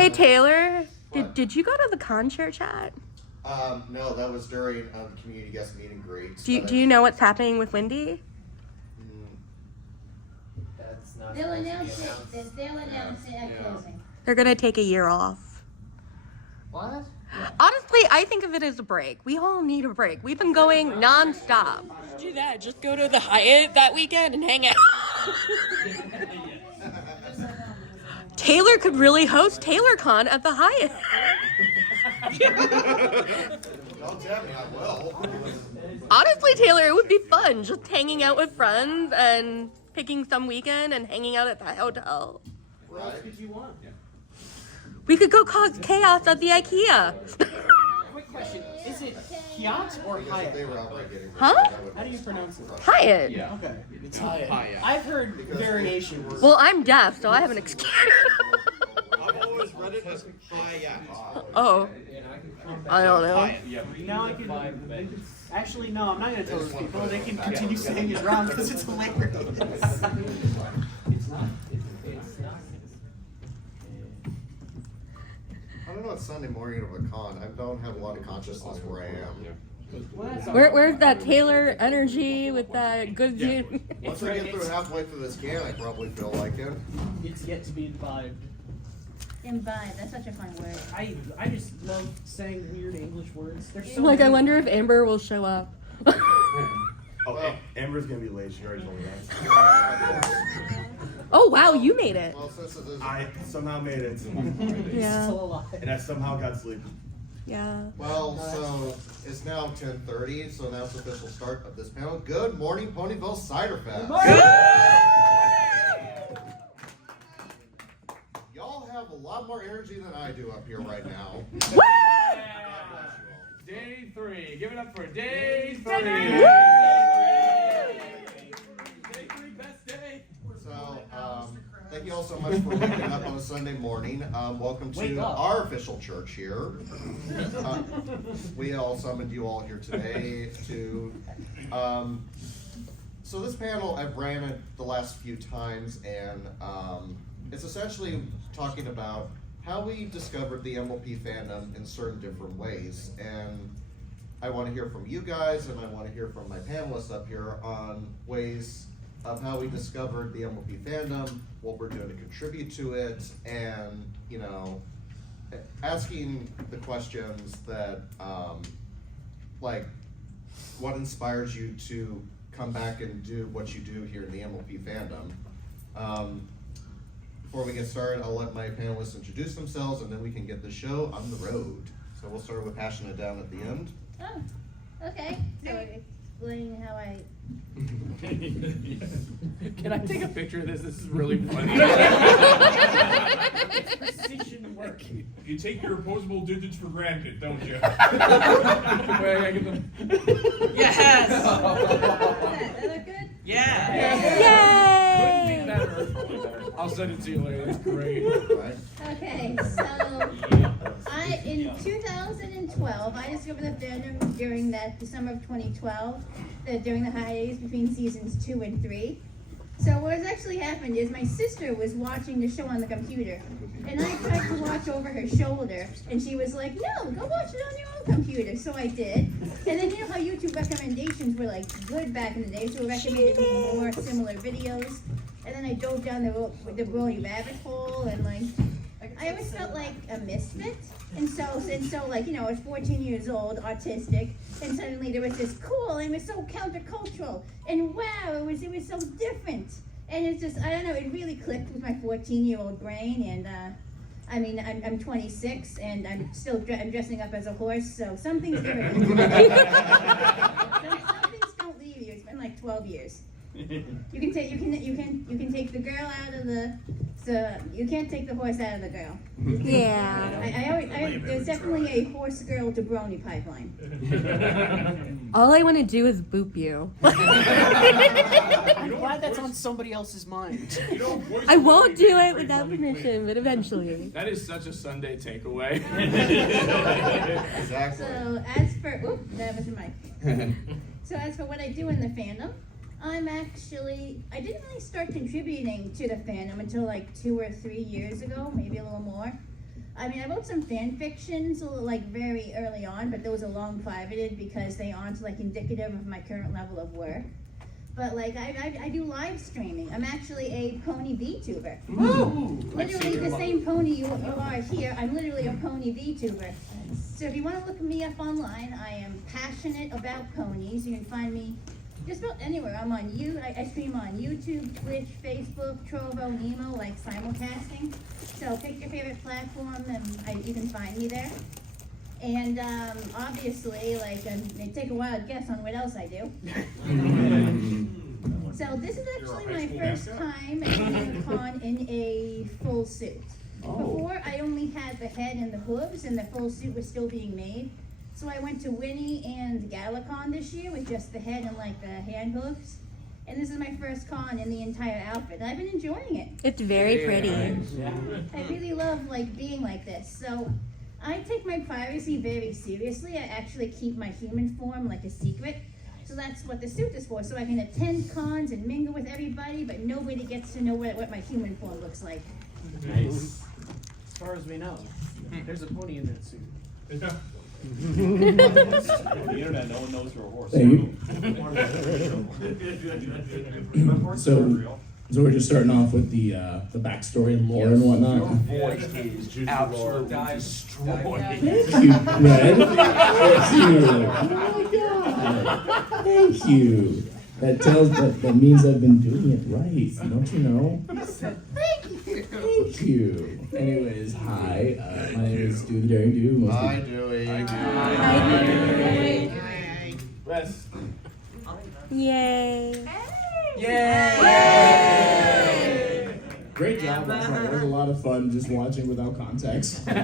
Hey Taylor, did you go to the concert chat? No, that was during community guest meet and greet. Do you know what's happening with Wendy? That's not. They'll announce it. They'll announce it at closing. They're gonna take a year off. What? Honestly, I think of it as a break. We all need a break. We've been going non-stop. Do that. Just go to the Hyatt that weekend and hang out. Taylor could really host TaylorCon at the Hyatt. Don't tell me I will. Honestly, Taylor, it would be fun just hanging out with friends and picking some weekend and hanging out at the hotel. What else could you want? We could go cause chaos at the IKEA. Quick question. Is it Hyatt or Hyatt? They were outright getting Huh? How do you pronounce it? Hyatt. Yeah. Okay. It's Hyatt. I've heard variations. Well, I'm deaf, so I have an excuse. I've always read it as Hyatt. Oh. I don't know. Now I can. Actually, no, I'm not going to tell those people. They can continue saying it wrong because it's hilarious. I don't know, it's Sunday morning of a con. I don't have a lot of consciousness where I am. Where's that Taylor energy with that good view? Once I get through halfway through this can, I probably feel like it. It's yet to be imbibed. Imbibe, that's such a fun word. I just love saying weird English words. They're so Like, I weird. wonder if Amber will show up. Oh, Amber's gonna be late. She already told me that. Oh, wow, you made it. Well, since it is, I somehow made it, Yeah. Still alive. and I somehow got sleep. Yeah. well, so it's now 10:30, so now it's the official start of this panel. Good morning, Ponyville Ciderfest. Y'all have a lot more energy than I do up here right now. Day 3. Give it up for day 3. Day 3, best day. So, thank you all so much for waking up on a Sunday morning. Welcome Wake to up. our official church here. We all summoned you all here today to. So this panel, I've ran it the last few times, and it's essentially talking about how we discovered the MLP fandom in certain different ways. And I want to hear from you guys, and I want to hear from my panelists up here on ways of how we discovered the MLP fandom, what we're doing to contribute to it, and, you know, asking the questions that, like, what inspires you to come back and do what you do here in the MLP fandom. Before we get started, I'll let my panelists introduce themselves, and then we can get the show on the road. So we'll start with hashing it down at the end. Oh, okay. So explain how I. Can I take a picture of this? This is really funny. Precision work. You take your opposable digits for granted, don't you? Wait, I get them. Yes. That look good? Yeah. Couldn't be better. I'll send it to you later. It's great. Right? Okay, so in 2012, I discovered the fandom during the summer of 2012, during the hiatus between seasons 2 and 3. So what has actually happened is my sister was watching the show on the computer, and I tried to watch over her shoulder, and she was like, "No, go watch it on your own computer." So I did, and then you know how YouTube recommendations were like good back in the day, so it recommended me more similar videos, and then I dove down the really rabbit hole, and like I always felt like a misfit, and so like, you know, I was 14 years old, autistic, and suddenly there was this cool, and it was so countercultural, and wow, it was so different, and it's just, I don't know, it really clicked with my 14-year-old brain, and I mean, I'm 26, and I'm still I'm dressing up as a horse, so some things never leave you. Some things don't leave you. It's been like 12 years. You can take the girl out of the. So you can't take the horse out of the girl. Yeah. There's definitely a horse girl to brony pipeline. All I want to do is boop you. I'm glad that's on somebody else's mind. I won't do it without permission, but eventually. That is such a Sunday takeaway. Exactly. So as for, that was the mic. So as for what I do in the fandom, I didn't really start contributing to the fandom until like 2 or 3 years ago, maybe a little more. I mean, I wrote some fan fictions like very early on, but those are long privated because they aren't like indicative of my current level of work. But like I do live streaming. I'm actually a pony VTuber. Literally the same pony you are here. I'm literally a pony VTuber. So if you want to look me up online, I am passionate about ponies. You can find me just about anywhere. I'm on I stream on YouTube, Twitch, Facebook, Trovo, Nemo, like simulcasting. So pick your favorite platform and you can find me there. And obviously, like, it take a wild guess on what else I do. So this is actually my first time attending a con in a full suit. Before, I only had the head and the hooves, and the full suit was still being made. So I went to Winnie and Galacon this year with just the head and like the hand hooves. And this is my first con in the entire outfit. And I've been enjoying it. It's very pretty. I really love like being like this. So I take my privacy very seriously. I actually keep my human form like a secret. So that's what the suit is for. So I can attend cons and mingle with everybody, but nobody gets to know what my human form looks like. Nice. As far as we know, there's a pony in that suit. Yeah. The internet, no one knows you're a horse. So we're just starting off with the backstory and lore and whatnot. Voice is absolutely destroyed. Thank you, Red. Thank you. Oh my God. Thank you. That means I've been doing it right. Don't you know? Thank you. Anyways, hi. My name is Stu the Daring Do. Hi, Dewey. Hi. Wes. Yay. Great job last night. It was a lot of fun just watching without context. Bro,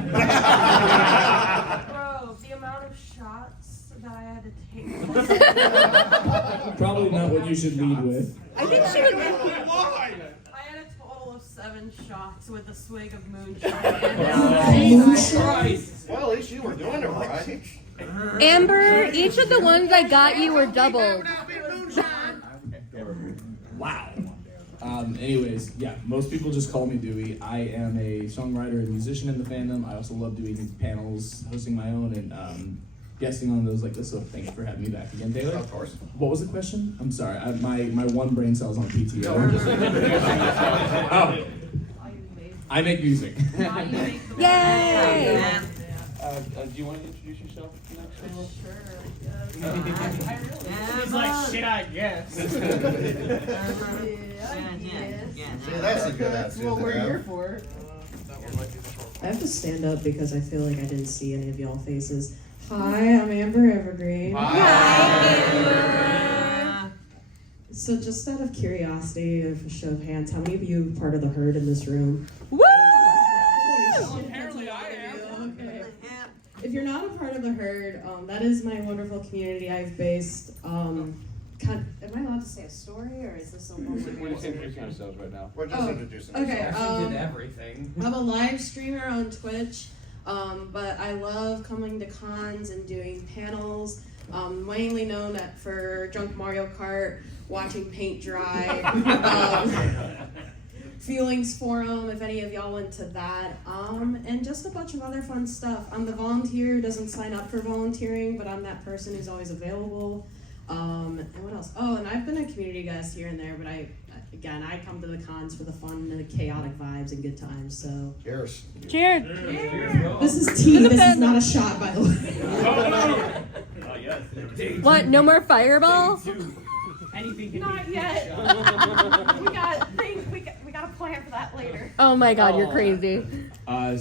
the amount of shots that I had to take. Probably not what you should lead with. I think she would. I had a total of 7 shots with a swig of moonshine. Well, at least you were doing it right. Amber, each of the ones I got you were doubled. Wow. Anyways, yeah, most people just call me Dewey. I am a songwriter and musician in the fandom. I also love doing panels, hosting my own, and guesting on those like this. So thanks for having me back again, Taylor. Of course. What was the question? I'm sorry. My one brain cell's on PTO. Oh. I make music. Yay! Do you want to introduce yourself next? He's like, shit, I guess. See, that's a good attitude That's what we're to have. here for. I have to stand up because I feel like I didn't see any of y'all faces. Hi, I'm Amber Evergreen. Hi. So just out of curiosity, of a show of hands, how many of you are part of the herd in this room? Woo! Apparently I am. Okay. If you're not a part of the herd, that is my wonderful community I've based. Am I allowed to say a story, or is this a We're just introducing ourselves right now. We're just introducing okay, ourselves. She did everything. I'm a live streamer on Twitch, but I love coming to cons and doing panels. Mainly known for Drunk Mario Kart, watching paint dry, Feelings Forum, if any of y'all went to that, and just a bunch of other fun stuff. I'm the volunteer who doesn't sign up for volunteering, but I'm that person who's always available. And what else? Oh, and I've been a community guest here and there, but I come to the cons for the fun and the chaotic vibes and good times, so. Cheers. Cheers. This is tea, this is not a shot, by the way. What? No more Fireball? Anything can Not be yet. shot. we got a plan for that later. Oh my God, you're crazy. Hi,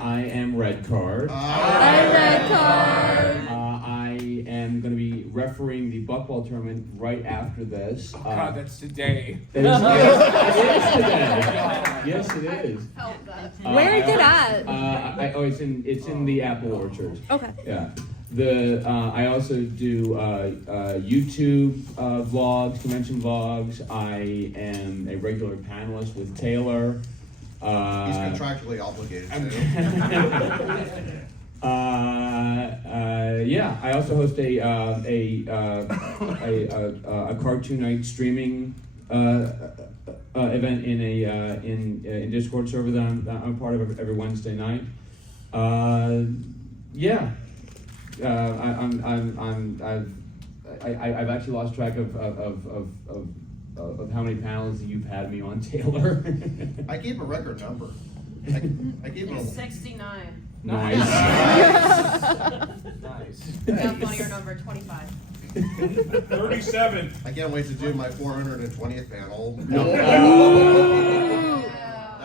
I am Red Card. I'm Red Card. I am going to be refereeing the Buckball tournament right after this. Oh God, that's today. It is today. Yes, it is. Where is it at? It's in the Apple Orchard. Okay. Yeah. I also do YouTube vlogs, convention vlogs. I am a regular panelist with Taylor. He's contractually obligated to. Yeah. I also host a cartoon night streaming event in a in Discord server that I'm a part of every Wednesday night. Yeah, I've actually lost track of how many panels you've had me on, Taylor. I keep a record number. I keep It's a 69. Nice. Nice. Got funnier number, 25. 37. I can't wait to do my 420th panel.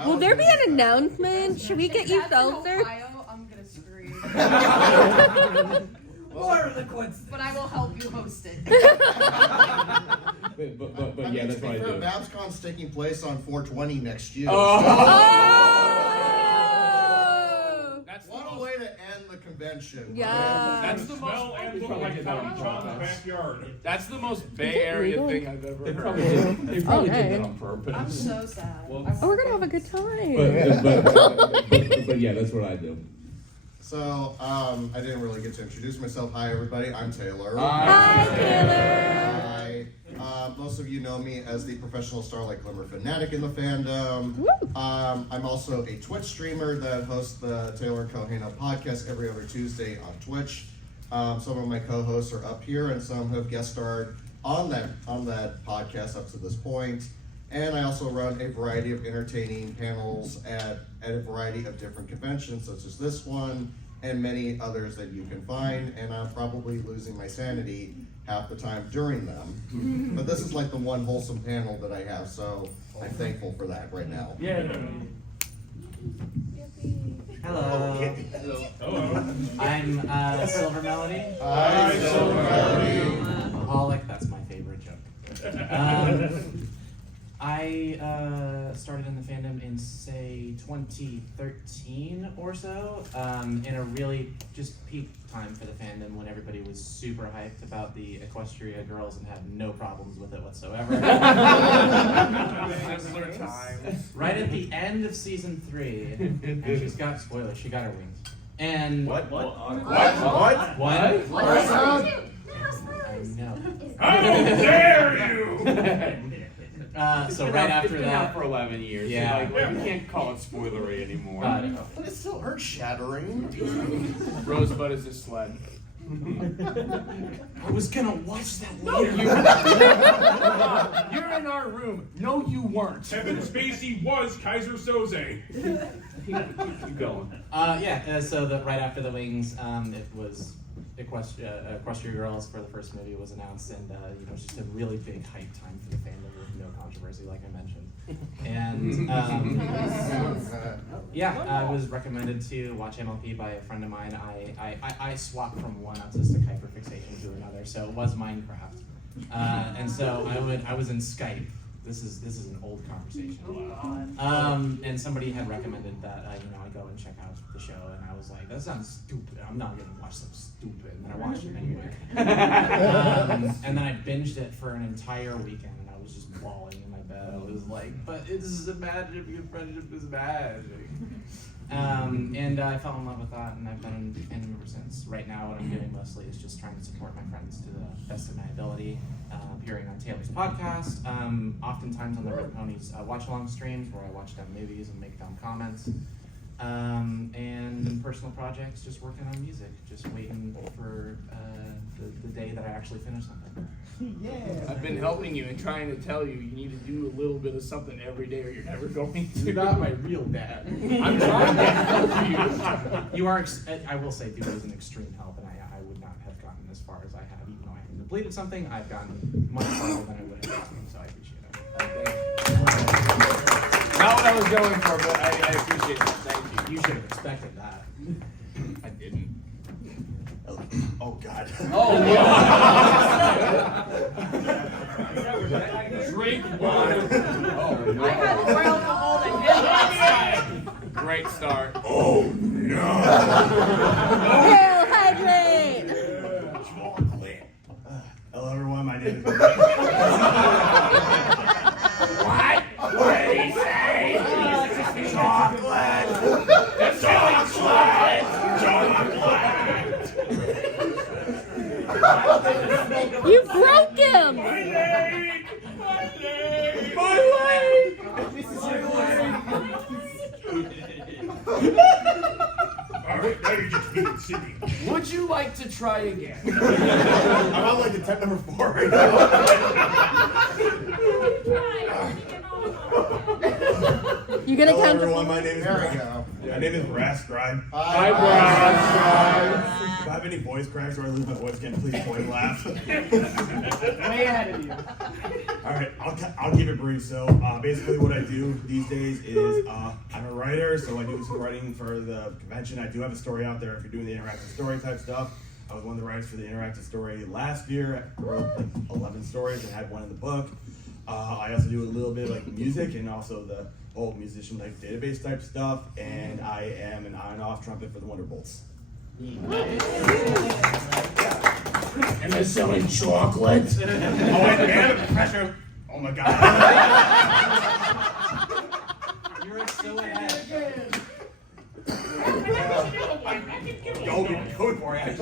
Will there be an announcement? Should we get you If that's in seltzer? Ohio, I'm gonna scream. But I will help you host it. But yeah, that's what I do. BabsCon's taking place on 420 next year. Oh! That's what a way to end the convention. Yeah. That's the smell and look like Tommy John in the backyard. That's the most Bay Area thing I've ever They heard. probably did Okay. that on purpose. I'm so sad. Oh, we're gonna have a good time. But yeah, that's what I do. So, I didn't really get to introduce myself. Hi, everybody. I'm Taylor. Hi, Taylor. Hi. Most of you know me as the professional Starlight Glimmer fanatic in the fandom. I'm also a Twitch streamer that hosts the Taylor and Kohano podcast every other Tuesday on Twitch. Some of my co-hosts are up here, and some have guest starred on that podcast up to this point. And I also run a variety of entertaining panels at a variety of different conventions, such as this one and many others that you can find. And I'm probably losing my sanity half the time during them. But this is like the one wholesome panel that I have, so I'm thankful for that right now. Yeah. Hello. Hello. I'm Silver Melody. Hi, Silver Melody. Alcoholic, that's my favorite joke. I started in the fandom in, say, 2013 or so, in a really just peak time for the fandom when everybody was super hyped about the Equestria girls and had no problems with it whatsoever. Right at the end of season 3, and she's got, spoilers, she got her wings. And What? What? I know. How dare you! So right after It's been out that, for 11 years. Yeah. So like, you can't call it spoilery anymore. But it's still earth-shattering. Rosebud is a sled. I was gonna watch that You're in our room. No, you weren't. Kevin Spacey was Kaiser Soze. Keep going. So right after the wings, it was Equestria Girls for the first movie was announced, and it was just a really big hype time for the fandom with no controversy, like I mentioned. And I was recommended to watch MLP by a friend of mine. I swapped from one autistic hyperfixation to another, so it was Minecraft, and so I was in Skype. This is an old conversation. And somebody had recommended that I go and check out the show, and I was like, that sounds stupid. I'm not gonna watch something stupid. And then I watched it anyway. And then I binged it for an entire weekend, and I was just bawling in my bed. I was like, but this is a magic. Your friendship is magic. And I fell in love with that, and I've been in fandom ever since. Right now, what I'm doing mostly is just trying to support my friends to the best of my ability. Appearing on Taylor's podcast, oftentimes on the Red Ponies watch-along streams where I watch down movies and make down comments. And in personal projects, just working on music, just waiting for the day that I actually finish something. Yeah. I've been helping you and trying to tell you need to do a little bit of something every day or you're never going to. You're not my real dad. I'm trying to help you. You are, I will say, dude is an extreme help, and I would not have gotten as far as I have, even though I have completed something. I've gotten much farther than I would have gotten, so I appreciate it. Not what I was going for, but I appreciate it. Thank you. You should have expected that. I didn't. Oh God. Oh, Drink water. Oh, no. I had more alcohol than him last time. Great start. Oh no. Hail hydrate! Chocolate. Hello everyone, my name is. What? What did he say? Chocolate. Chocolate. You broke him! My leg! My leg! try again. I'm on like attempt number 4 right now. You gonna Hello count to everyone, four? my name is My name is Brass Scribe. Hi, Brass. If I have any voice cracks or I lose my voice again, please point laugh. Way ahead of you. Alright, I'll keep it brief. So basically what I do these days is I'm a writer, so I do some writing for the convention. I do have a story out there if you're doing the interactive story type stuff. I was one of the writers for the interactive story last year. I wrote like 11 stories and had one in the book. I also do a little bit of like music and also the old musician like database type stuff, and I am an on-off trumpet for the Wonderbolts. And they're selling chocolate. Oh, and man, the pressure. Oh my god. You're so ahead. Go for it.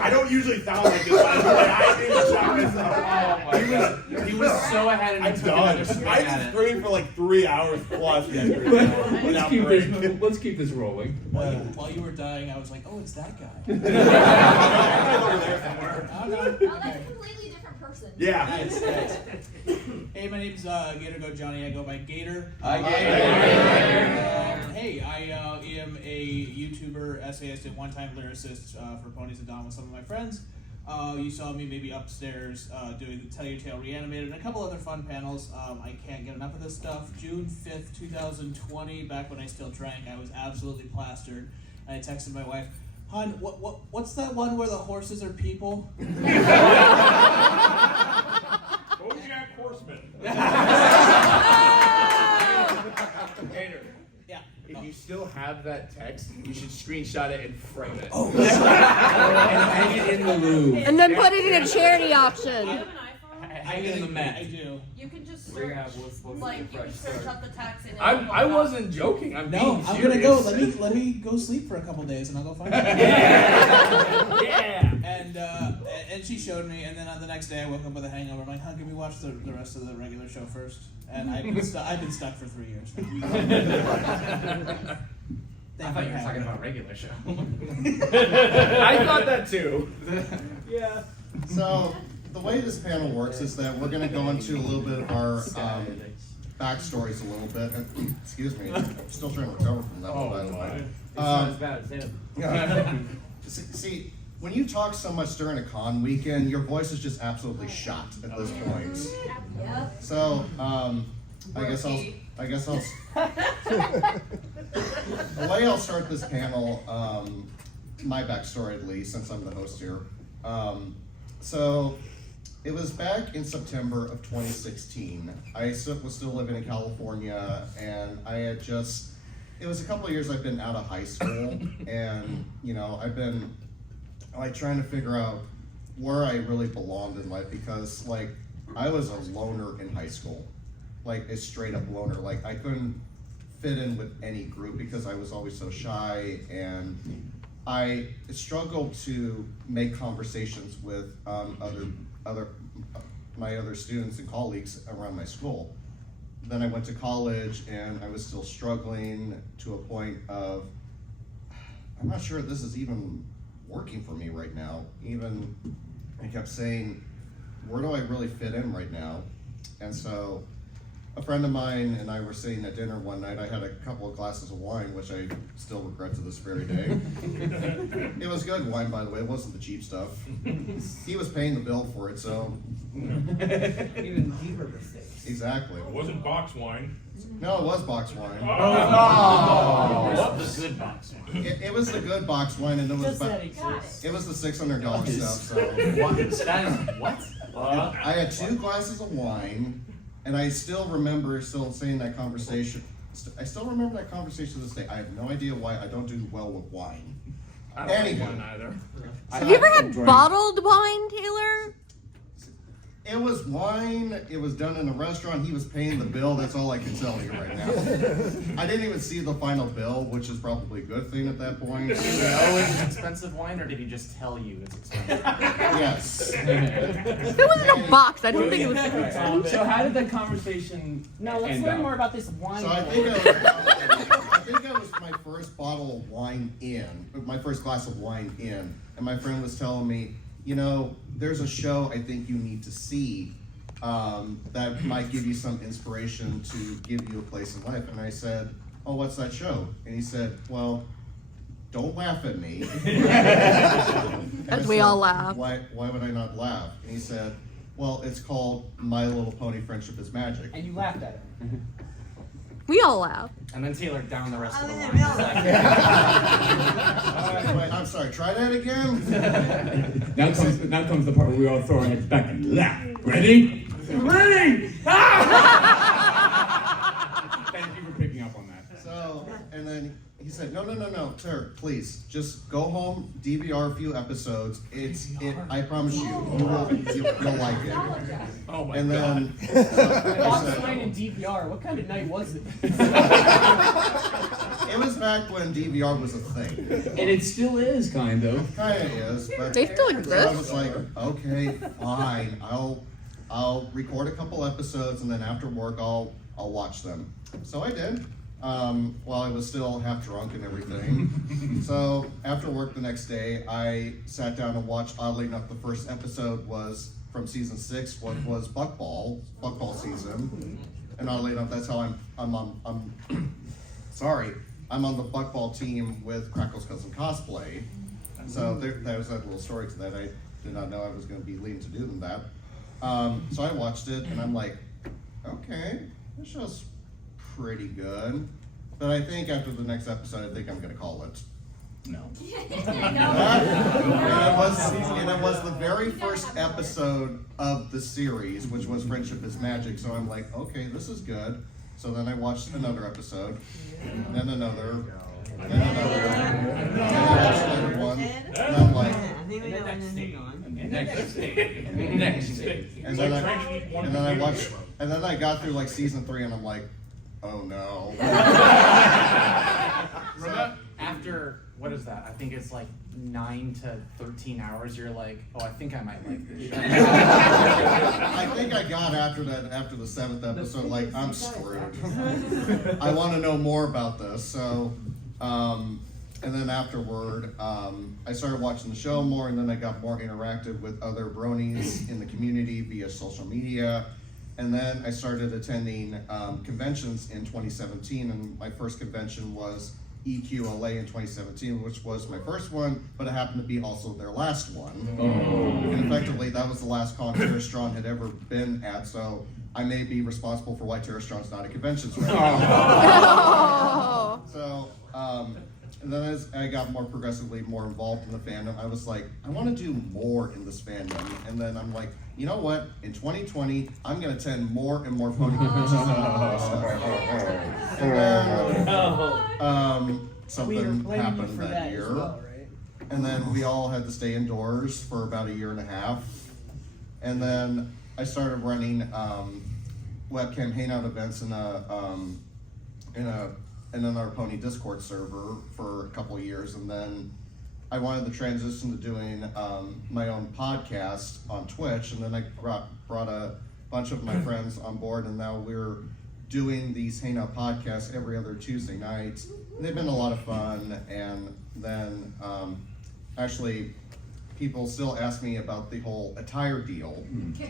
I don't usually sound like this, but I did shock myself. He was so ahead and he took another swing I've at been it. screaming for like 3 hours plus yesterday. Let's keep this rolling. While you were dying, I was like, oh, it's that guy. Over there somewhere. Oh, no. Oh, that's a completely different person. Yeah. Nice. Hey, my name's Gator Go Johnny. I go by Gator. Hi, Hey, I am a YouTuber, essayist, and one-time lyricist for Ponies and Dawn with some of my friends. You saw me maybe upstairs doing the Tell Your Tale Reanimated and a couple other fun panels. I can't get enough of this stuff. June 5th, 2020, back when I still drank, I was absolutely plastered. And I texted my wife, "Hon, what's that one where the horses are people?" BoJack Horseman. Gator. Yeah. If you still have that text, you should screenshot it and frame it. Oh, And hang it in the loop. And then put it in a charity auction. Hang it in the Met. I do. You can just search, like, you can search up the text and I wasn't joking. I'm No, being I'm serious. gonna go. Let me go sleep for a couple days, and I'll go find it. Yeah. And she showed me, and then on the next day I woke up with a hangover. I'm like, "Huh, can we watch the rest of the regular show first?" And I've been stuck for 3 years. I thought you were talking about regular show. I thought that too. Yeah. So the way this panel works is that we're going to go into a little bit of our backstories a little bit. And, excuse me, I'm still trying to recover from that one, by the way. See, when you talk so much during a con weekend, your voice is just absolutely shot at this point. Yep. So, I guess I'll the way I'll start this panel, my backstory at least, since I'm the host here. So it was back in September of 2016. I was still living in California, and I had just, it was a couple of years I've been out of high school, and you know, I've been like trying to figure out where I really belonged in life, because like I was a loner in high school, like a straight up loner. Like I couldn't fit in with any group because I was always so shy, and I struggled to make conversations with my other students and colleagues around my school. Then I went to college and I was still struggling to a point of, I'm not sure if this is even working for me right now. Even I kept saying, where do I really fit in right now? And so a friend of mine and I were sitting at dinner one night. I had a couple of glasses of wine, which I still regret to this very day. It was good wine, by the way. It wasn't the cheap stuff. He was paying the bill for it, so. Even deeper mistakes. Exactly. It wasn't box wine. No, it was box wine. What was the good box wine? It was the good box wine, and it was about, it was the $600 stuff. So What? I had 2 glasses of wine, and I still remember saying that conversation. I still remember that conversation to this day. I have no idea why I don't do well with wine. I don't Anyway. like wine either. Have you ever had bottled wine, Taylor? It was wine. It was done in a restaurant. He was paying the bill. That's all I can tell you right now. I didn't even see the final bill, which is probably a good thing at that point. Did you know it was expensive wine, or did he just tell you it's expensive? Yes. If it was in a box, I don't think it was super expensive. So how did the conversation No, let's end learn up? more about this wine. So I think think that was my first bottle of wine my first glass of wine in, and my friend was telling me, you know, there's a show I think you need to see that might give you some inspiration to give you a place in life. And I said, oh, what's that show? And he said, well, don't laugh at me. As we all laugh. Why would I not laugh? And he said, well, it's called My Little Pony Friendship is Magic. And you laughed at it. We all laugh. And then Taylor down the rest of the line. Wait, I'm sorry, try that again? Now comes the part where we all throw our heads back and laugh. Ready? Ready! Thank you for picking up on that. So, and then he said, no, sir, please, just go home, DVR a few episodes. I promise you'll like it. Oh my and God. Then, Phauxe wine and DVR, what kind of night was it? it was back when DVR was a thing. And it still is, kind of. Kind of is, but They still so exist. I was like, okay, fine, I'll record a couple episodes, and then after work, I'll watch them. So I did. While I was still half drunk and everything. So after work the next day, I sat down and watched. Oddly enough, the first episode was from season 6, what was Buckball season. And oddly enough, that's how I'm on the Buckball team with Crackle's Cousin Cosplay. So there was that little story to that. I did not know I was going to be leading to do that. So I watched it, and I'm like, okay, this show's pretty good. But I think after the next episode, I think I'm going to call it. No. And it was the very first episode of the series, which was Friendship is Magic. So I'm like, okay, this is good. So then I watched another episode, and then another, and then another, and then I watched another one, and I'm like, and then I got through like season 3, and I'm like, oh no. After, what is that? I think it's like 9 to 13 hours, you're like, oh, I think I might like this. I think I got after the 7th episode, like, I'm screwed. I want to know more about this. So, and then afterward, I started watching the show more, and then I got more interactive with other bronies in the community via social media. And then I started attending conventions in 2017, and my first convention was EQLA in 2017, which was my first one, but it happened to be also their last one. And effectively, that was the last con Terra Strong had ever been at, so I may be responsible for why Terra Strong's not at conventions right now. So, and then as I got progressively more involved in the fandom, I was like, I want to do more in this fandom. And then I'm like, you know what? In 2020, I'm going to attend more and more pony conventions. And then something happened that year. Well, right? And then we all had to stay indoors for about a year and a half. And then I started running webcam hangout events in another Pony Discord server for a couple of years, and then I wanted to transition to doing my own podcast on Twitch, and then I brought a bunch of my friends on board, and now we're doing these hangout podcasts every other Tuesday night. They've been a lot of fun, and then actually people still ask me about the whole attire deal.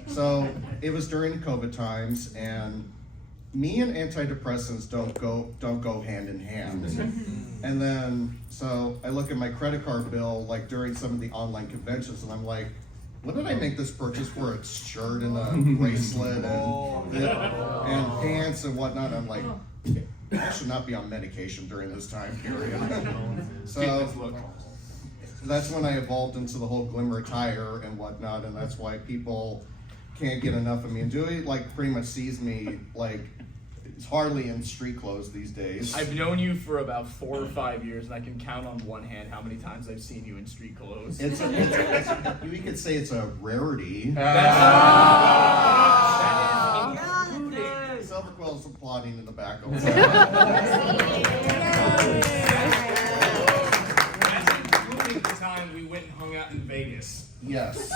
So it was during the COVID times, and me and antidepressants don't go hand in hand. And then, so I look at my credit card bill, like during some of the online conventions, and I'm like, what did I make this purchase for? A shirt and a bracelet and pants and whatnot. I'm like, I should not be on medication during this time period. So that's when I evolved into the whole glimmer attire and whatnot, and that's why people can't get enough of me. And Dewey pretty much sees me it's hardly in street clothes these days. I've known you for about 4 or 5 years, and I can count on one hand how many times I've seen you in street clothes. You could say it's a rarity. Silver Quill's applauding in the back over there. Including the time we went and hung out in Vegas. Yes.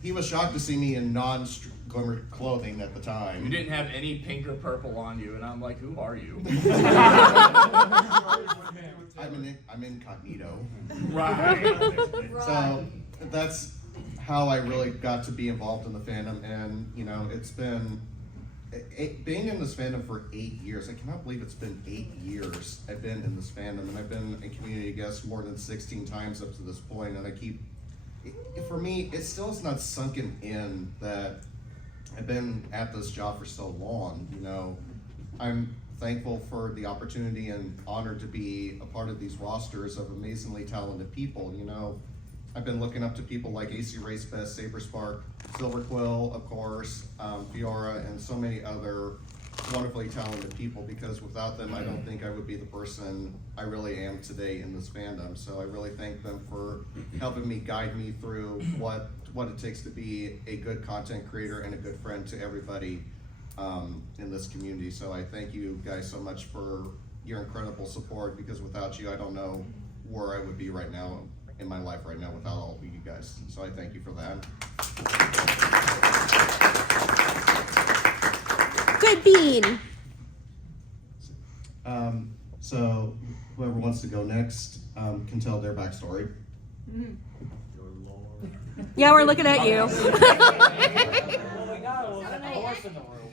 He was shocked to see me in non-glamorous swimmer clothing at the You time. didn't have any pink or purple on you, and I'm like, who are you? I'm incognito. Right. So that's how I really got to be involved in the fandom, and you know, it's been being in this fandom for 8 years. I cannot believe it's been 8 years I've been in this fandom, and I've been a community guest more than 16 times up to this point, and I keep, for me, it still is not sunken in that I've been at this job for so long. You know, I'm thankful for the opportunity and honored to be a part of these rosters of amazingly talented people. You know, I've been looking up to people like AC Race Best, Saber Spark, Silver Quill, of course, Fiora, and so many other wonderfully talented people, because without them, I don't think I would be the person I really am today in this fandom. So I really thank them for helping me, guide me through what it takes to be a good content creator and a good friend to everybody in this community. So I thank you guys so much for your incredible support, because without you, I don't know where I would be right now in my life right now without all of you guys. So I thank you for that. Good bean. So whoever wants to go next can tell their backstory. Yeah, we're looking at you.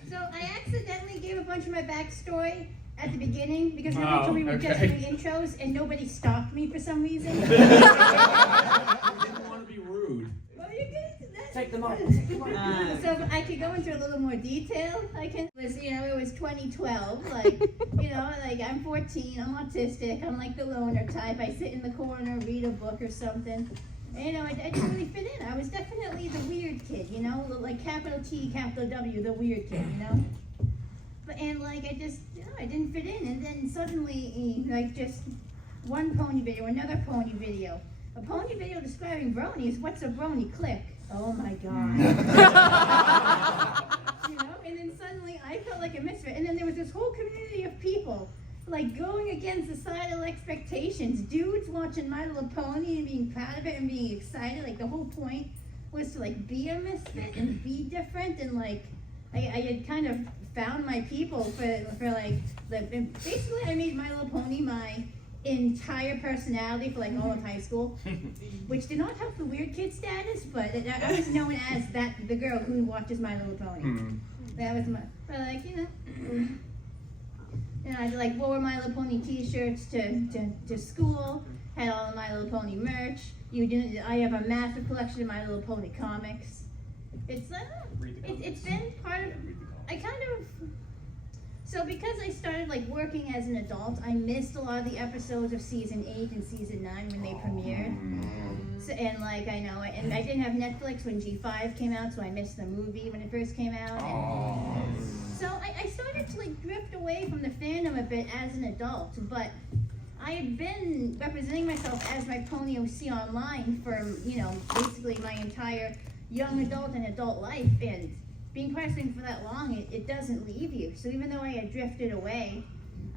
So I accidentally gave a bunch of my backstory at the beginning because everyone told me we were just doing intros and nobody stopped me for some reason. I didn't want to be rude. Well, you good. Take them off. So I could go into a little more detail. It was 2012. Like, you know, like I'm 14. I'm autistic. I'm like the loner type. I sit in the corner, read a book or something. And, you know, I didn't really fit in. I was definitely the weird kid, you know, like capital T, capital W, the weird kid, you know. And like I just, you know, I didn't fit in. And then suddenly, like just one pony video, another pony video, a pony video describing bronies. What's a brony? Click. Oh my god. You know. And then suddenly I felt like a misfit. And then there was this whole community of people like going against societal expectations. Dudes watching My Little Pony and being proud of it and being excited. Like the whole point was to like be a misfit and be different, and like I had kind of found my people for like basically I made My Little Pony my entire personality for like all of high school, which did not help the weird kid status, but I was known as the girl who watches My Little Pony. That was my, but like, you know, I like wore My Little Pony t-shirts to school, had all of My Little Pony merch. I have a massive collection of My Little Pony comics. It's been part of, I kind of, so because I started like working as an adult, I missed a lot of the episodes of season 8 and season 9 when they premiered. So, and like I know, and I didn't have Netflix when G5 came out, so I missed the movie when it first came out. And so I started to like drift away from the fandom a bit as an adult, but I had been representing myself as my Pony OC online for, you know, basically my entire young adult and adult life, and being part of something for that long, it doesn't leave you. So even though I had drifted away,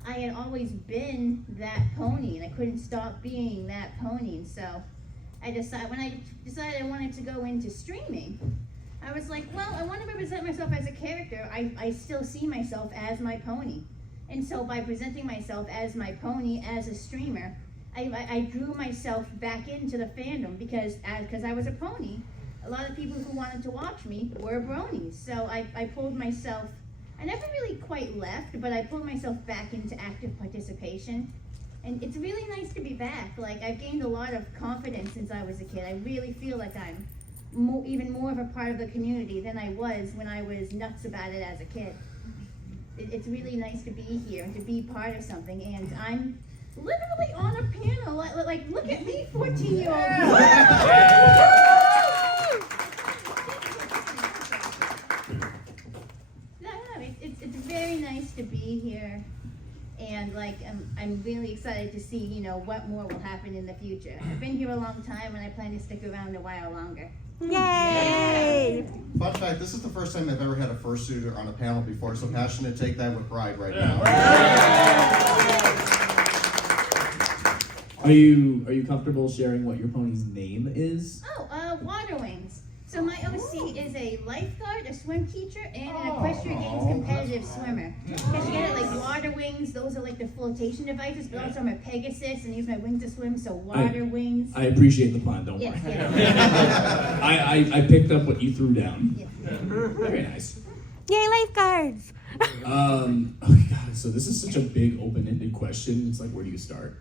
I had always been that pony, and I couldn't stop being that pony. And so when I decided I wanted to go into streaming, I was like, well, I want to represent myself as a character. I still see myself as my pony. And so by presenting myself as my pony, as a streamer, I drew myself back into the fandom because I was a pony. A lot of people who wanted to watch me were bronies. So I pulled myself, I never really quite left, but I pulled myself back into active participation. And it's really nice to be back. Like, I've gained a lot of confidence since I was a kid. I really feel like I'm even more of a part of the community than I was when I was nuts about it as a kid. It's really nice to be here and to be part of something. And I'm literally on a panel. Like look at me, 14-year-old. It's very nice to be here, and like I'm really excited to see, you know, what more will happen in the future. I've been here a long time, and I plan to stick around a while longer. Yay! Fun fact, this is the first time I've ever had a fursuiter on a panel before, so passionate, take that with pride right now. Are you comfortable sharing what your pony's name is? Oh, Water Wings. So my OC She is a lifeguard, a swim teacher, and an equestrian games competitive swimmer. Because she got it like water wings, those are like the flotation devices, but also I'm a Pegasus and use my wings to swim, so water wings. I appreciate the pun, don't worry. Yes. I picked up what you threw down. Yeah. Very nice. Yay, lifeguards! Oh God, so this is such a big open-ended question. It's like, where do you start?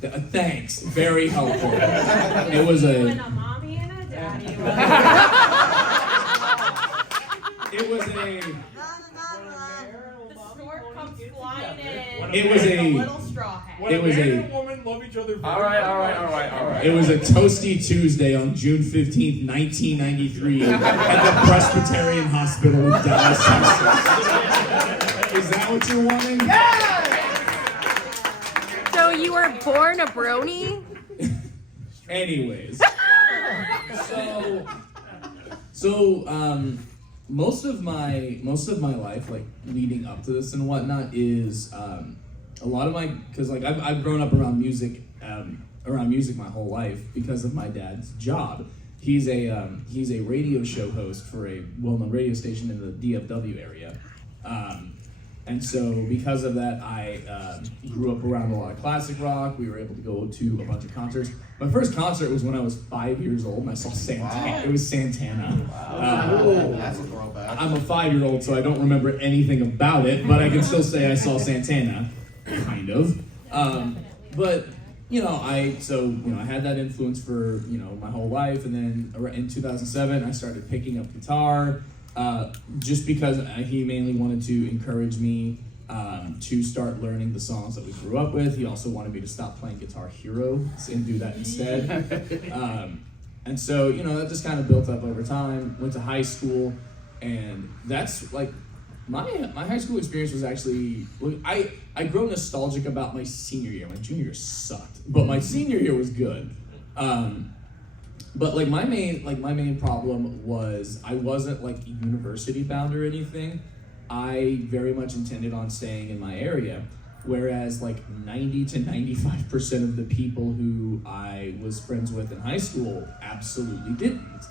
Thanks, very helpful. It was a mommy and a daddy. It was a. The snort comes flying in. It was a. Little straw hat. It was man a. and woman love each other. All right. It was a toasty Tuesday on June 15th, 1993, at the Presbyterian Hospital in Dallas, Texas. Is that what you're wanting? So you were born a brony? Anyways, so most of my life, like leading up to this and whatnot, is a lot of my, because like I've grown up around music my whole life because of my dad's job. He's a radio show host for a well-known radio station in the DFW area. And so because of that, I grew up around a lot of classic rock. We were able to go to a bunch of concerts. My first concert was when I was 5 years old, and I saw Santana. Wow. It was Santana. Wow. That's a throwback. I'm a 5-year-old, so I don't remember anything about it, but I can still say I saw Santana, kind of. But I had that influence for my whole life, and then in 2007 I started picking up guitar. Just because he mainly wanted to encourage me to start learning the songs that we grew up with. He also wanted me to stop playing Guitar Hero and do that instead. And so, that just kind of built up over time. Went to high school, and that's like, my high school experience was actually, I grow nostalgic about my senior year. My junior year sucked, but my senior year was good. But my main problem was I wasn't like university bound or anything. I very much intended on staying in my area, whereas 90 to 95% of the people who I was friends with in high school absolutely didn't.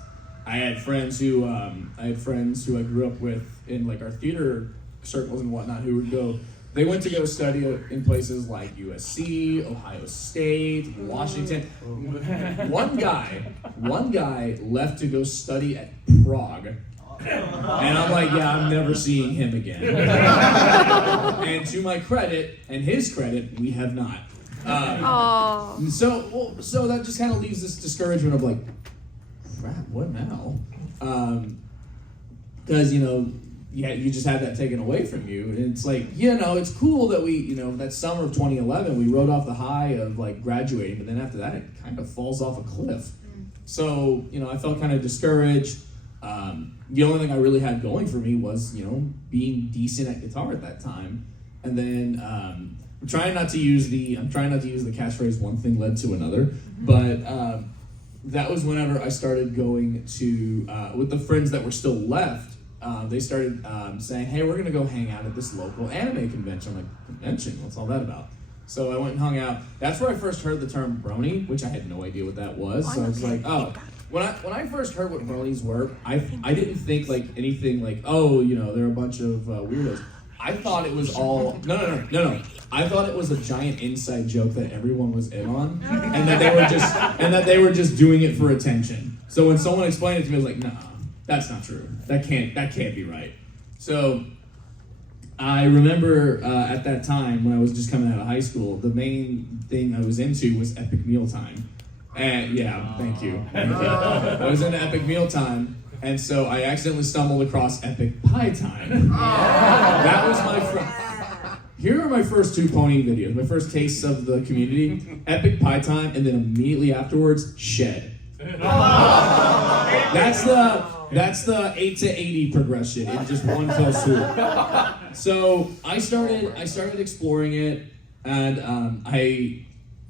I had friends who I grew up with in our theater circles and whatnot who would go. They went to go study in places like USC, Ohio State, Washington. One guy left to go study at Prague. And I'm like, yeah, I'm never seeing him again. And to my credit, and his credit, we have not. So that just kind of leaves this discouragement of like, crap, what now? Because, you just had that taken away from you. And it's like, it's cool that we, that summer of 2011, we rode off the high of graduating, but then after that, it kind of falls off a cliff. So, I felt kind of discouraged. The only thing I really had going for me was, being decent at guitar at that time. And then, I'm trying not to use the catchphrase "one thing led to another," but that was whenever I started going to, with the friends that were still left, they started saying, hey, we're gonna go hang out at this local anime convention. I'm like, convention? What's all that about? So I went and hung out. That's where I first heard the term brony, which I had no idea what that was. So I was like, oh. When I first heard what bronies were, I didn't think anything they're a bunch of weirdos. I thought it was all no. I thought it was a giant inside joke that everyone was in on, and that they were just doing it for attention. So when someone explained it to me, I was like, no, that's not true. That can't be right. So I remember at that time when I was just coming out of high school, the main thing I was into was Epic Mealtime. And thank you. I was into Epic Mealtime, and so I accidentally stumbled across Epic Pie Time. That was my Here are my first 2 pony videos, my first tastes of the community. Epic Pie Time, and then immediately afterwards, Shed. That's the 8 to 80 progression in just one fell swoop. So I started exploring it, and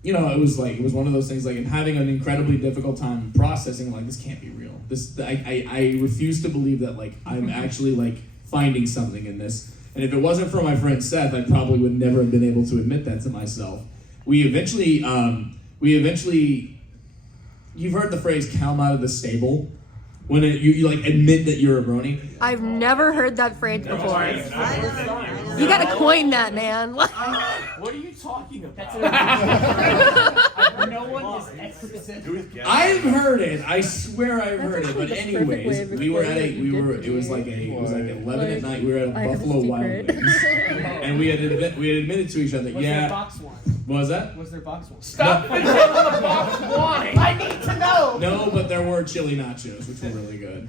it was one of those things I'm having an incredibly difficult time processing. This can't be real. I refuse to believe that I'm actually finding something in this. And if it wasn't for my friend Seth, I probably would never have been able to admit that to myself. We eventually you've heard the phrase "cow out of the stable," when you like admit that you're a brony. I've never heard that phrase before. You gotta coin that, man. What are you talking about? No one is explicit. I've heard it. I swear I've heard it. But anyways, it was like 11 at night. We were at a Buffalo Wild Wings, and we had admitted to each other. Was there box wine? What was that? Was there box wine? Stop it on the box wine. I need to know. No, but there were chili nachos, which were really good.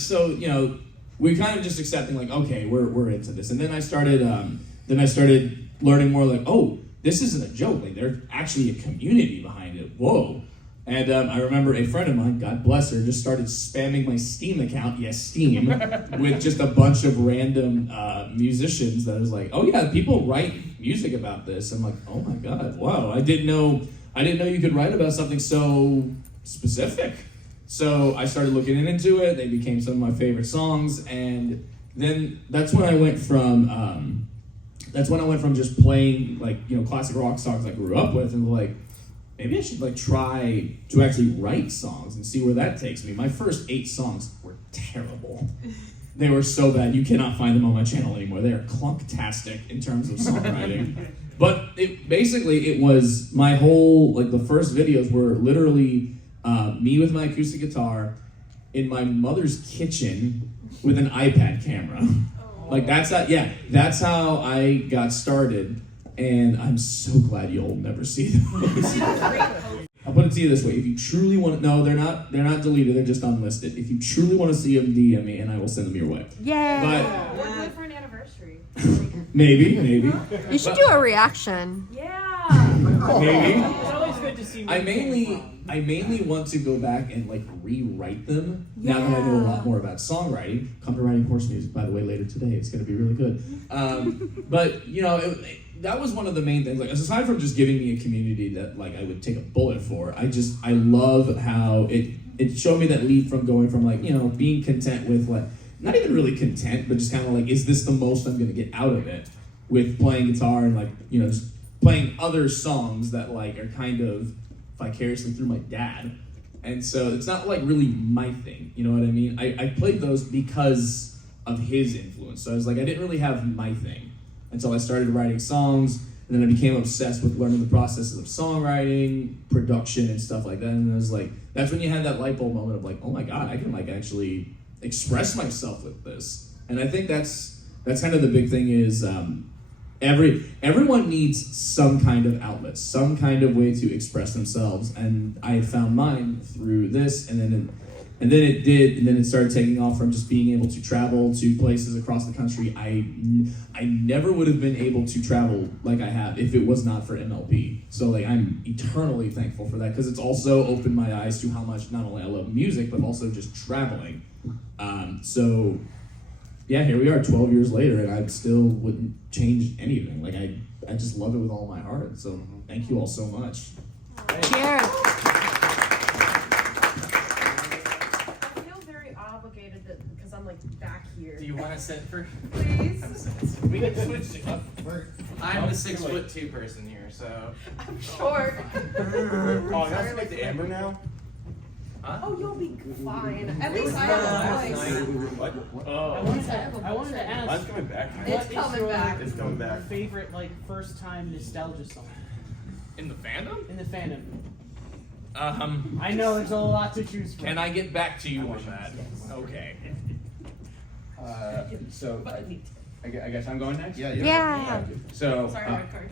So we kind of just accepting like, okay, we're into this, and then I started learning more like, oh, this isn't a joke. Like there's actually a community behind it. Whoa. And I remember a friend of mine, God bless her, just started spamming my Steam account, yes, Steam, with just a bunch of random musicians that was like, oh yeah, people write music about this. I'm like, oh my God, wow, I didn't know you could write about something so specific. So I started looking into it. They became some of my favorite songs, and then that's when I went from just playing like classic rock songs I grew up with, and like maybe I should like try to actually write songs and see where that takes me. My first 8 songs were terrible. They were so bad. You cannot find them on my channel anymore. They are clunktastic in terms of songwriting. But it was my whole, like the first videos were literally me with my acoustic guitar in my mother's kitchen with an iPad camera. Like that's how I got started, and I'm so glad you'll never see those. I'll put it to you this way: if you truly want to, no, they're not deleted, they're just unlisted. If you truly want to see them, DM me, and I will send them your way. Yeah. We're good for an anniversary. Maybe. You should do a reaction. Yeah. Maybe. It's always good to see. I mainly want to go back and like rewrite them now that I know a lot more about songwriting. Come to writing horse music, by the way, later today. It's going to be really good. But that was one of the main things. Like aside from just giving me a community that like I would take a bullet for, I love how it showed me that leap from going from like being content with like not even really content, but just kind of like, is this the most I'm going to get out of it with playing guitar and like just playing other songs that like are kind of vicariously through my dad. And so it's not like really my thing, you know what I mean? I played those because of his influence. So I was like, I didn't really have my thing until I started writing songs, and then I became obsessed with learning the processes of songwriting, production, and stuff like that. And I was like, that's when you had that light bulb moment of like, oh my God, I can like actually express myself with this. And I think that's kind of the big thing is everyone needs some kind of outlet, some kind of way to express themselves, and I had found mine through this, and then it started taking off from just being able to travel to places across the country. I never would have been able to travel like I have if it was not for MLP. So like I'm eternally thankful for that, because it's also opened my eyes to how much not only I love music but also just traveling. So yeah, here we are 12 years later, and I still wouldn't change anything. Like I just love it with all my heart. So thank you all so much. Cheers. I feel very obligated because I'm like back here. Do you want to sit for? Please. We can switch it up. I'm the 6'2" person here, so. I'm short. Oh, you have to make the Amber now? Huh? Oh, you'll be fine. At least I have a voice. What? I wanted to ask. Mine's coming back. It's coming back. It's coming back. Favorite first time nostalgia song In the fandom? in the fandom. I know there's a lot to choose from. Can I get back to you on that? Okay. So I guess I'm going next. Yeah. So Sorry, red card.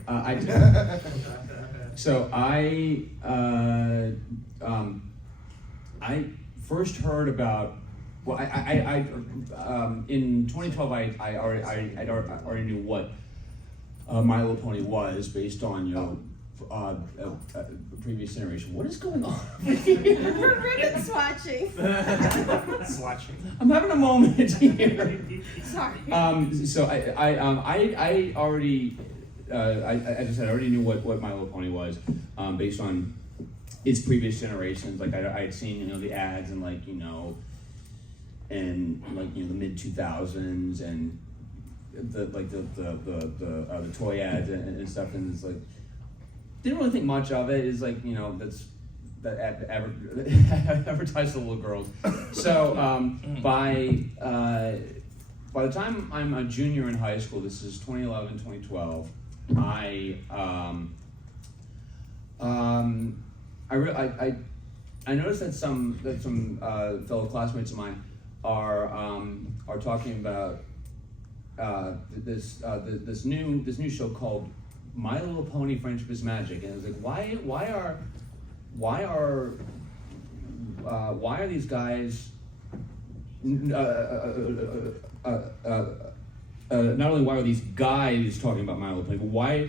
I first heard about. Well, I in 2012 I already knew what My Little Pony was based on previous generation. What is going on? We're ribbon swatching. Swatching. I'm having a moment here. Sorry. So I already I just said I already knew what My Little Pony was based on its previous generations. Like I had seen the ads and and the mid 2000s and the toy ads and stuff, and it's like didn't really think much of it. It's like that's advertise to little girls. So by the time I'm a junior in high school, this is 2011, 2012, I noticed that some fellow classmates of mine are talking about this new show called My Little Pony: Friendship is Magic, and I was like, why are these guys not only why are these guys talking about My Little Pony, but why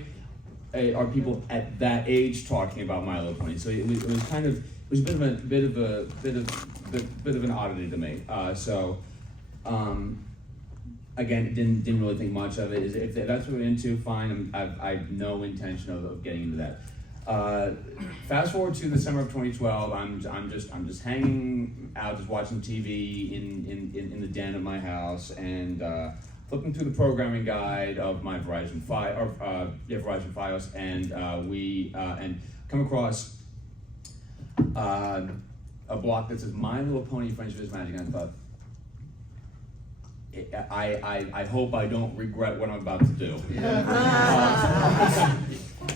are people at that age talking about My Little Pony? So it was a bit of an oddity to me. Again, didn't really think much of it. If that's what we're into, fine. I have no intention of getting into that. Fast forward to the summer of 2012. I'm just hanging out, just watching TV in the den of my house, and flipping through the programming guide of my Verizon Phauxe, and we come across a block that says My Little Pony: Friendship is Magic, and I thought, I hope I don't regret what I'm about to do.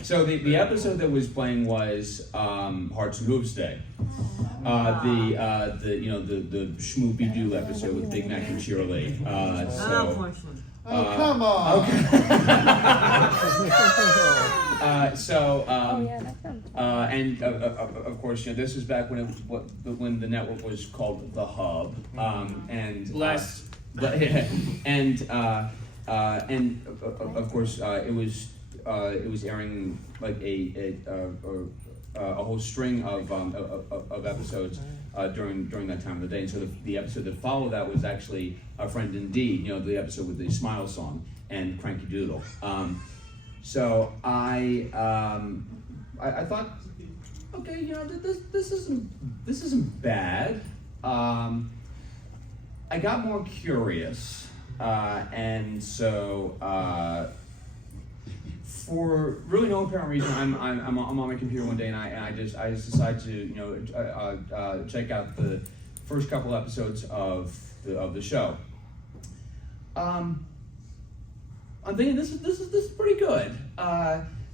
So the episode that was playing was Hearts and Hooves Day. The Schmoopy Doo episode with Big Mac and Shirley. Come on. Okay. And of course, this was back when when the network was called The Hub, and of course it was airing like a whole string of episodes during that time of the day. And so the episode that followed that was actually A Friend Indeed, the episode with the Smile Song and Cranky Doodle. So I thought, okay, this isn't bad. I got more curious, and so for really no apparent reason, I'm on my computer one day, and I just decided to check out the first couple episodes of the show. I'm thinking this is pretty good.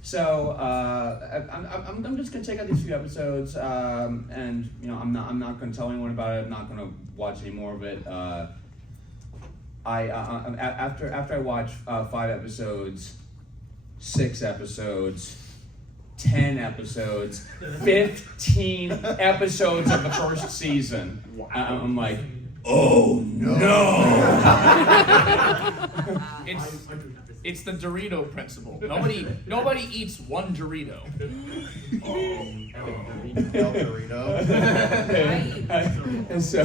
So I'm just gonna check out these few episodes, and I'm not gonna tell anyone about it. I'm not gonna watch any more of it. After I watch 5 episodes, 6 episodes, 10 episodes, 15 episodes of the first season, I'm like, oh no! It's the Dorito principle. Nobody eats one Dorito. El Dorito. And so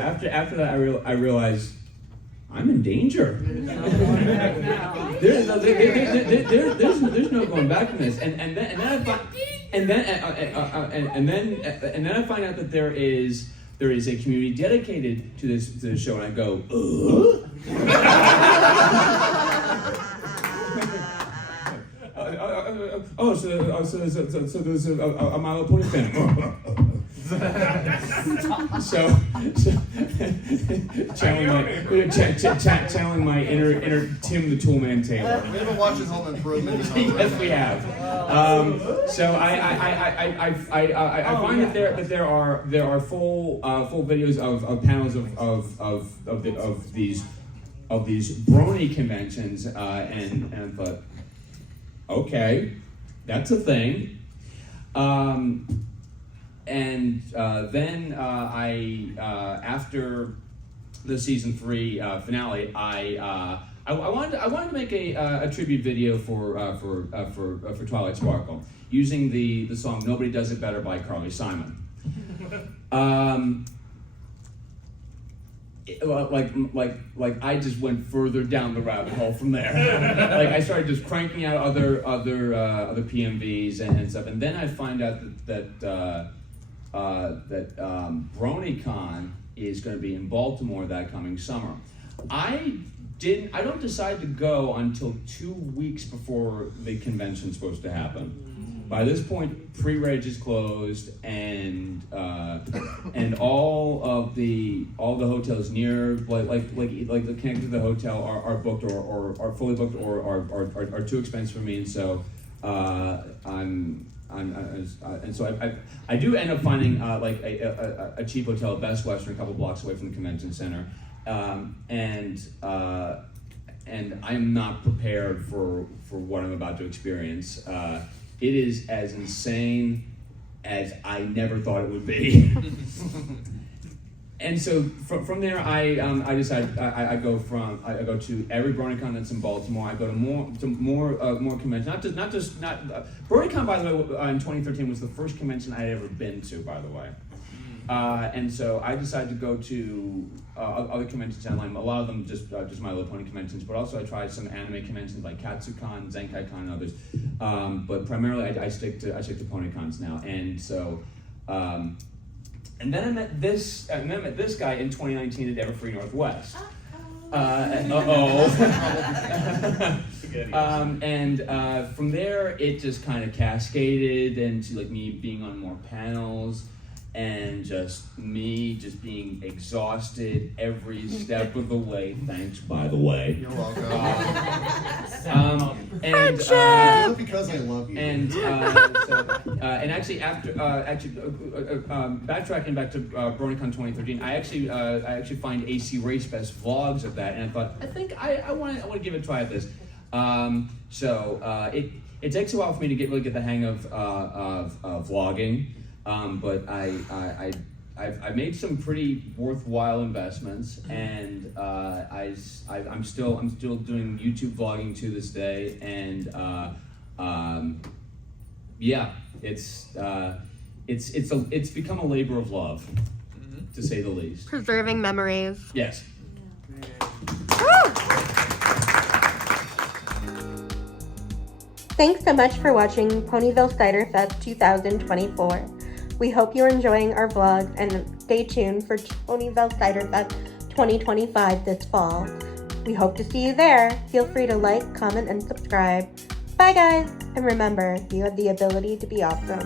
after that, I realized I'm in danger. There's no going back from this. And then I find out that there is a community dedicated to this show, and I go, so there's a My Little Pony fan. channeling my inner Tim the Toolman Taylor. We've been watching Home Improvement. Yes, we have. So I find that there are full videos of panels of these brony conventions, and I thought, okay, that's a thing. And then after the season 3 finale, I wanted to make a tribute video for Twilight Sparkle using the song "Nobody Does It Better" by Carly Simon. Like I just went further down the rabbit hole from there. Like I started just cranking out other PMVs and stuff, and then I find out that BronyCon is going to be in Baltimore that coming summer. I I don't decide to go until 2 weeks before the convention's supposed to happen. By this point, pre-reg is closed, and all the hotels near like the connected to the hotel are booked or are fully booked or are too expensive for me, and so I do end up finding like a cheap hotel at Best Western, a couple blocks away from the convention center, and I'm not prepared for what I'm about to experience. It is as insane as I never thought it would be. And so from there, I decide I go to every BronyCon that's in Baltimore. I go to more conventions. BronyCon, by the way, in 2013 was the first convention I had ever been to, by the way. And so I decided to go to other conventions online. A lot of them just My Little Pony conventions, but also I tried some anime conventions like KatsuCon, ZenkaiCon, and others. But primarily I stick to PonyCons now. And so, and then I met this guy in 2019 at Everfree Northwest. From there it just kind of cascaded into like me being on more panels. And just me just being exhausted every step of the way. Thanks, by the way. You're welcome. And I do it because I love you. And actually, after backtracking back to BronyCon 2013, I actually find AC Race Fest vlogs of that, and I thought I want to give it a try at this. It takes a while for me to really get the hang of vlogging. But I've made some pretty worthwhile investments, and I'm still doing YouTube vlogging to this day, and it's become a labor of love, to say the least. Preserving memories. Yes. Thanks so much for watching Ponyville Ciderfest 2024. We hope you're enjoying our vlog, and stay tuned for Ponyville Ciderfest 2025 this fall. We hope to see you there. Feel free to like, comment, and subscribe. Bye guys, and remember, you have the ability to be awesome.